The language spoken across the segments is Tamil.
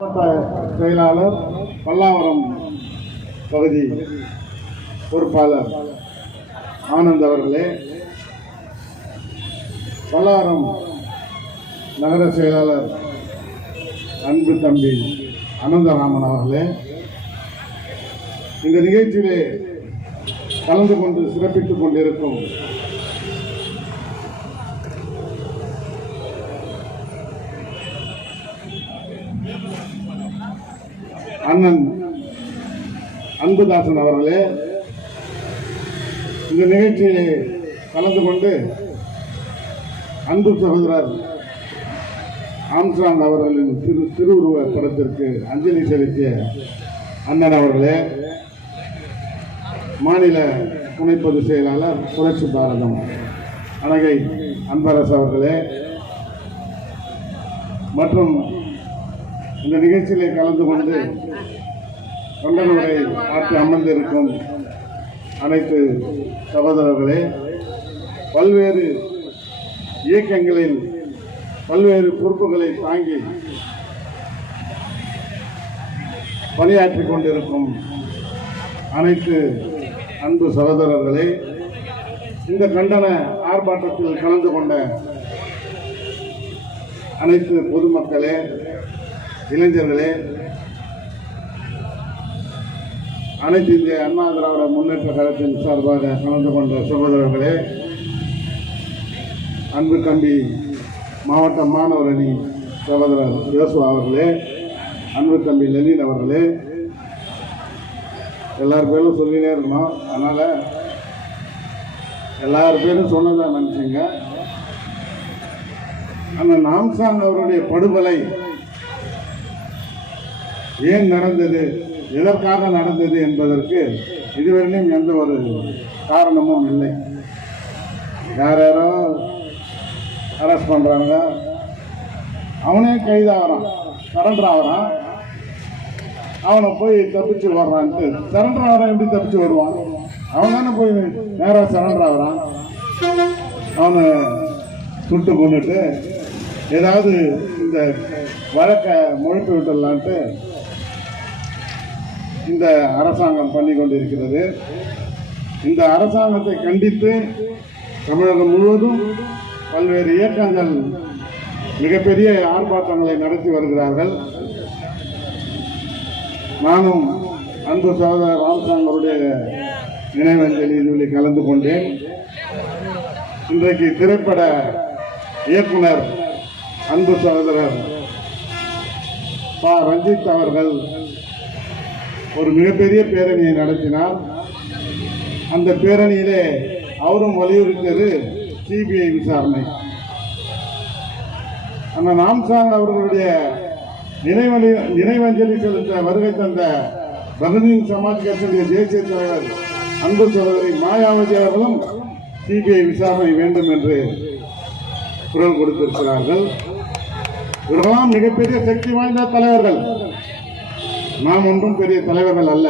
செயலாளர் பல்லாவரம் பகுதி பொறுப்பாளர் ஆனந்த் அவர்களே, பல்லாவரம் நகர செயலாளர் அன்பு தம்பி அனந்தராமன் அவர்களே, இந்த நிகழ்ச்சியிலே கலந்து கொண்டு சிறப்பித்துக் கொண்டிருக்கும் அண்ணன் அன்புதாசன் அவர்களே, இந்த நிகழ்ச்சியிலே கலந்து கொண்டு அன்பு சகோதரர் ஆம்ஸ்ட்ராங் அவர்களின் திருவுருவ படத்திற்கு அஞ்சலி செலுத்திய அண்ணன் அவர்களே, மாநில துணை பொதுச் செயலாளர் புரட்சி பாரதம் அனகை அன்பரசு அவர்களே, மற்றும் இந்த நிகழ்ச்சியிலே கலந்து கொண்டு தொண்டனுரை ஆற்றி அமர்ந்திருக்கும் அனைத்து சகோதரர்களே, பல்வேறு இயக்கங்களில் பல்வேறு பொறுப்புகளை தாங்கி பணியாற்றிக் கொண்டிருக்கும் அனைத்து அன்பு சகோதரர்களே, இந்த கண்டன ஆர்ப்பாட்டத்தில் கலந்து கொண்ட அனைத்து பொதுமக்களே, இளைஞர்களே, அனைத்து இந்திய அண்ணா திராவிட முன்னேற்ற கழகத்தின் சார்பாக கலந்து கொண்ட சகோதரர்களே, அன்பு தம்பி மாவட்ட மாணவர் அணி சகோதரர் யோசுவா அவர்களே, அன்பு தம்பி லெனின் அவர்களே, எல்லார் பேரும் சொல்லினே இருக்கணும். அதனால் எல்லார் பேரும் சொன்னதான் நினச்சிங்க. அந்த ஆம்ஸ்ட்ராங் அவருடைய படுகொலை ஏன் நடந்தது, எதற்காக நடந்தது என்பதற்கு இதுவரையிலும் எந்த ஒரு காரணமும் இல்லை. யாரோ அரெஸ்ட் பண்ணுறாங்க, அவனே கைதாகிறான், சரண்டர் ஆகிறான், அவனை போய் தப்பிச்சு வர்றான்ட்டு. சரண்டர் ஆகிறான், எப்படி தப்பிச்சு வருவான்? அவன் தானே போய் நேராக சரண்டர் ஆகிறான். அவனை சுட்டு கொண்டுட்டு ஏதாவது இந்த வழக்கை முழுக்க விட்டுடலான்ட்டு இந்த அரசாங்கம் பண்ணி கொண்டிருக்கிறது. இந்த அரசாங்கத்தை கண்டித்து தமிழகம் முழுவதும் பல்வேறு இயக்கங்கள் மிகப்பெரிய ஆர்ப்பாட்டங்களை நடத்தி வருகிறார்கள். நானும் அன்பு சகோதரர் ஆம்ஸ்ட்ராங் அவருடைய நினைவஞ்சலி இதுவில் கலந்து கொண்டேன். இன்றைக்கு திரைப்பட இயக்குனர் அன்பு சகோதரர் ப. ரஞ்சித் அவர்கள் ஒரு மிகப்பெரிய பேரணியை நடத்தினார். அந்த பேரணியிலே அவரும் வலியுறுத்தியது சிபிஐ விசாரணை. அண்ணன் ஆம்ஸ்ட்ராங் அவர்களுடைய நினைவஞ்சலி செலுத்த வருகை தந்த பகுஜன் சமாஜ் கட்சியுடைய தேசிய தலைவர் அன்பு சகோதரி மாயாவதி அவர்களும் சிபிஐ விசாரணை வேண்டும் என்று குரல் கொடுத்திருக்கிறார்கள். இவர்களெல்லாம் மிகப்பெரிய சக்தி வாய்ந்த தலைவர்கள். நாம் ஒன்றும் பெரிய தலைவர்கள் அல்ல.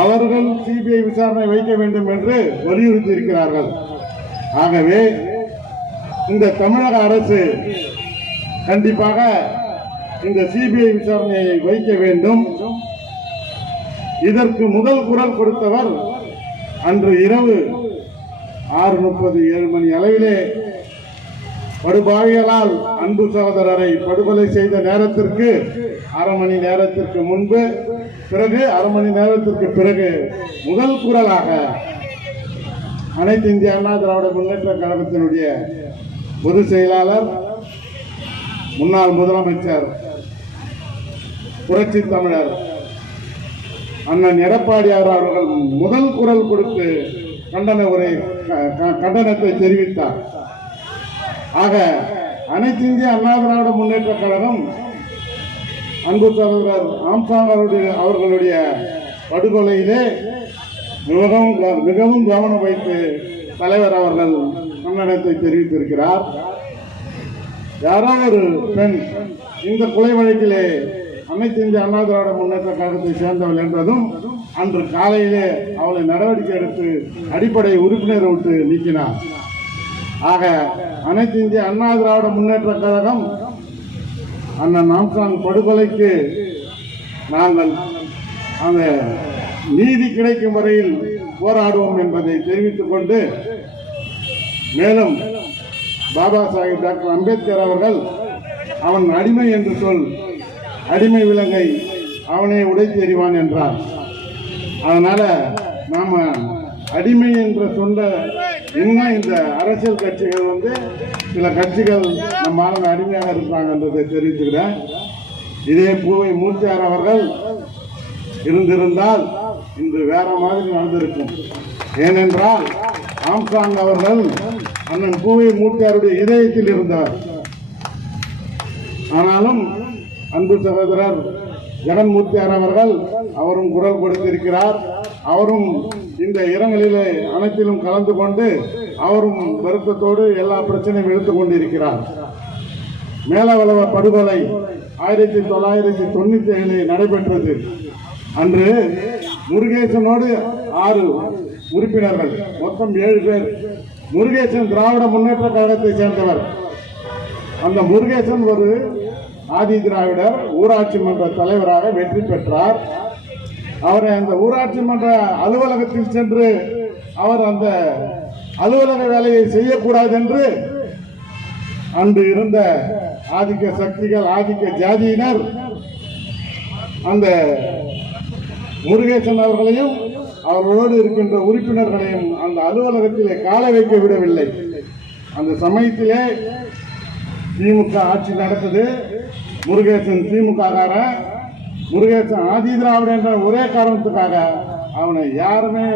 அவர்கள் சிபிஐ விசாரணை வைக்க வேண்டும் என்று வலியுறுத்தி இருக்கிறார்கள். ஆகவே இந்த தமிழக அரசு கண்டிப்பாக இந்த சிபிஐ விசாரணையை வைக்க வேண்டும். இதற்கு முதல் குரல் கொடுத்தவர் அன்று இரவு 6:30 7 மணி அளவிலே படுபாவிகளால் அன்பு சகோதரரை படுகொலை செய்த நேரத்திற்கு அரை மணி நேரத்திற்கு முன்பு, பிறகு அரை மணி நேரத்திற்கு பிறகு முதல் குரலாக அனைத்து இந்திய அண்ணா திராவிட முன்னேற்ற கழகத்தினுடைய பொதுச் செயலாளர், முன்னாள் முதலமைச்சர், புரட்சி தமிழர் அண்ணன் எடப்பாடியார் அவர்கள் முதல் குரல் கொடுத்து கண்டனத்தை தெரிவித்தார். ஆக அனைத்து இந்திய அண்ணா திராவிட முன்னேற்ற கழகம் அன்பு சகோதரர் ஆம்ஸ்ட்ராங் அவர்களுடைய படுகொலையிலே மிகவும் கவனம் வைத்து தலைவர் அவர்கள் கண்டனத்தை தெரிவித்திருக்கிறார். யாரோ ஒரு பெண் இந்த கொலை வழக்கிலே அனைத்து இந்திய அண்ணா திராவிட முன்னேற்ற கழகத்தை சேர்ந்தவள் என்பதும் அன்று காலையிலே அவளை நடவடிக்கை எடுத்து அடிப்படை உறுப்பினரை விட்டு நீக்கினார். ஆக அனைத்து இந்திய அண்ணா திராவிட முன்னேற்ற கழகம் அண்ணன் ஆம்ஸ்ட்ராங் படுகொலைக்கு நாங்கள் அந்த நீதி கிடைக்கும் வரையில் போராடுவோம் என்பதை தெரிவித்துக் கொண்டு, மேலும் பாபா சாஹிப் டாக்டர் அம்பேத்கர் அவர்கள் அவன் அடிமை என்று சொல், அடிமை விலங்கை அவனே உடைத்து எறிவான் என்றார். அதனால நாம அடிமை என்ற சொல்ல இன்னும் இந்த அரசியல் கட்சிகள் சில கட்சிகள் நம்ம ஆளுங்க அடிமையாக இருப்பாங்கன்றதை தெரிவித்துக்கிறேன். இதே பூவை மூர்த்தியார் அவர்கள் இருந்திருந்தால் இன்று வேற மாதிரி நடந்திருக்கும். ஏனென்றால் ஆம்ஸ்ட்ராங் அவர்கள் அண்ணன் பூவை மூர்த்தியாருடைய இதயத்தில் இருந்தார். ஆனாலும் அன்பு சகோதரர் ஜெகன்மூர்த்தியார் அவர்கள் அவரும் குரல் கொடுத்திருக்கிறார். அவரும் இந்த இரங்கலிலே அனைத்திலும் கலந்து கொண்டு அவரும் வருத்தத்தோடு எல்லா பிரச்சனையும் எடுத்துக் கொண்டிருக்கிறார். மேலவளவ படுகொலை 1997 நடைபெற்றது. அன்று முருகேசனோடு 6 உறுப்பினர்கள், மொத்தம் 7 பேர். முருகேசன் திராவிட முன்னேற்ற கழகத்தை சேர்ந்தவர். அந்த முருகேசன் ஒரு ஆதி திராவிடர் ஊராட்சி மன்ற தலைவராக வெற்றி பெற்றார். அவரை அந்த ஊராட்சி மன்ற அலுவலகத்தில் சென்று அவர் அந்த அலுவலக வேலையை செய்யக்கூடாது என்று அன்று இருந்த ஆதிக்க சக்திகள், ஆதிக்க ஜாதியினர் அந்த முருகேசன் அவர்களையும் அவர்களோடு இருக்கின்ற உறுப்பினர்களையும் அந்த அலுவலகத்திலே காலை வைக்க விடவில்லை. அந்த சமயத்திலே திமுக ஆட்சி நடந்தது. முருகேசன் திமுக, முருகேசன் ஆதி திராவிட என்ற ஒரே காரணத்துக்காக அவனை யாருமே